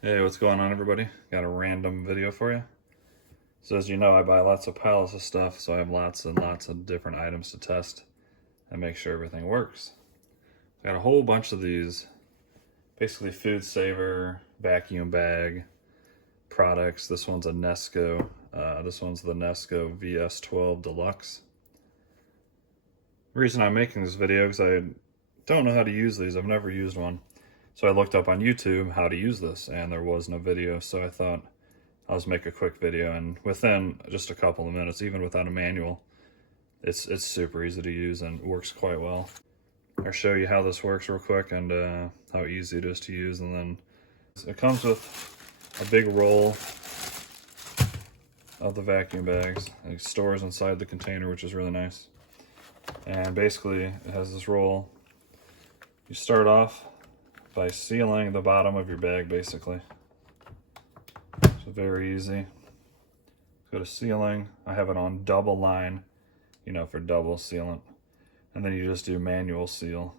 Hey, what's going on, everybody? Got a random video for you. So as you know, I buy lots of pallets of stuff, so I have lots and lots of different items to test and make sure everything works. I got a whole bunch of these, basically FOODSAVER vacuum bag products. This one's a Nesco. This one's the Nesco VS-12 Deluxe. The reason I'm making this video is I don't know how to use these. I've never used one. So I looked up on YouTube how to use this, and there was no video, so I thought I'll just make a quick video, and within just a couple of minutes, even without a manual, it's super easy to use and works quite well. I'll show you how this works real quick and how easy it is to use, and then it comes with a big roll of the vacuum bags. It stores inside the container, which is really nice. And basically, it has this roll. You start off by sealing the bottom of your bag, basically. So very easy. Go to sealing. I have it on double line, you know, for double sealant. And then you just do manual seal.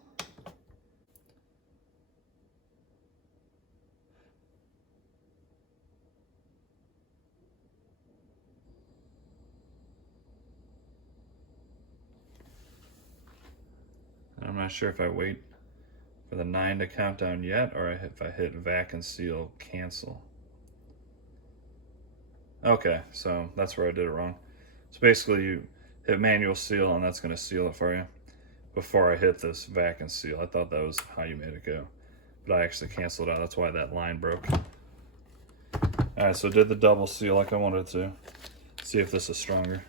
And I'm not sure if I wait for the 9 to count down yet, or if I hit vac and seal cancel. Okay, so that's where I did it wrong. So basically you hit manual seal and that's gonna seal it for you before I hit this vac and seal. I thought that was how you made it go, but I actually canceled out. That's why that line broke. All right, so did the double seal like I wanted to. See if this is stronger.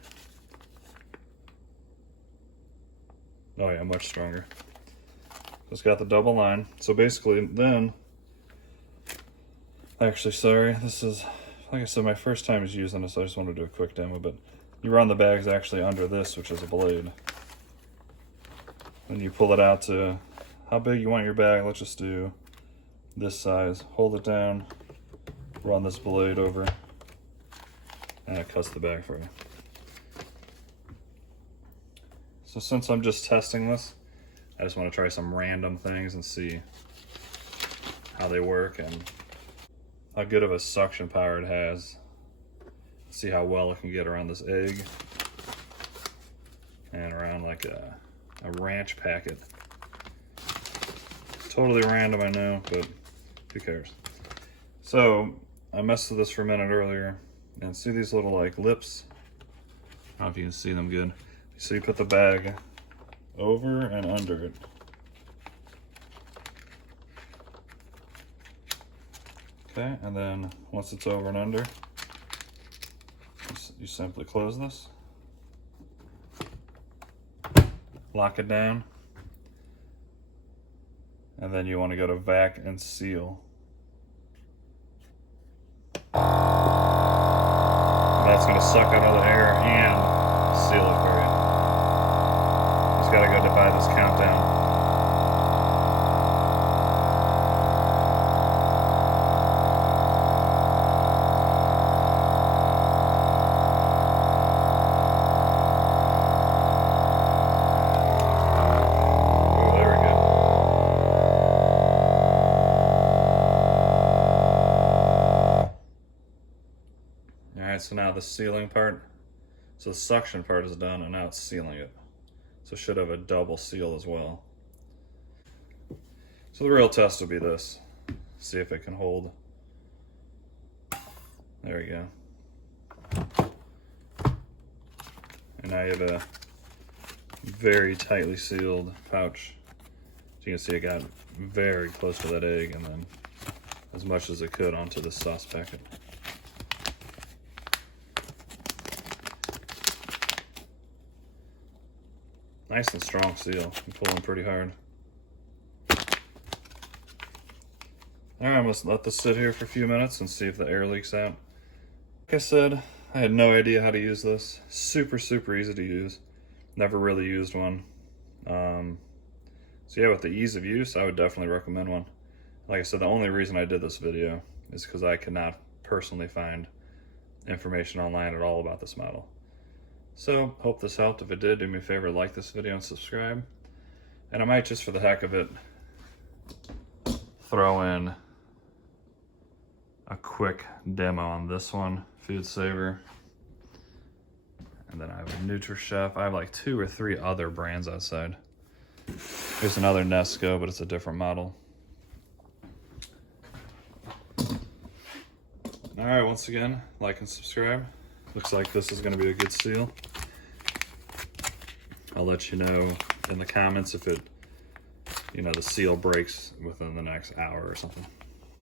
Oh yeah, much stronger. It's got the double line. So basically then, actually, sorry, this is, like I said, my first time is using this, so I just want to do a quick demo, but you run the bags actually under this, which is a blade. Then you pull it out to how big you want your bag. Let's just do this size. Hold it down, run this blade over, and it cuts the bag for you. So since I'm just testing this, I just want to try some random things and see how they work and how good of a suction power it has. See how well it can get around this egg and around like a ranch packet. Totally random, I know, but who cares? So I messed with this for a minute earlier, and see these little like lips? I don't know if you can see them good. So you put the bag over and under it. Okay, and then once it's over and under, you simply close this, lock it down, and then you want to go to vac and seal. And that's going to suck out all the air and seal it for you. Just got to go by this countdown. Alright, so now the sealing part, so the suction part is done, and now it's sealing it. So it should have a double seal as well. So the real test will be this. See if it can hold. There you go. And now you have a very tightly sealed pouch. So you can see it got very close to that egg, and then as much as it could onto the sauce packet. Nice and strong seal. I'm pulling pretty hard. Alright, I'm going to let this sit here for a few minutes and see if the air leaks out. Like I said, I had no idea how to use this. Super easy to use. Never really used one. So yeah, with the ease of use, I would definitely recommend one. Like I said, the only reason I did this video is because I could not personally find information online at all about this model. So, hope this helped. If it did, do me a favor, like this video and subscribe. And I might, just for the heck of it, throw in a quick demo on this one, FOODSAVER. And then I have a NutriChef. I have like 2 or 3 other brands outside. Here's another Nesco, but it's a different model. All right, once again, like and subscribe. Looks like this is gonna be a good seal. I'll let you know in the comments if it, the seal breaks within the next hour or something.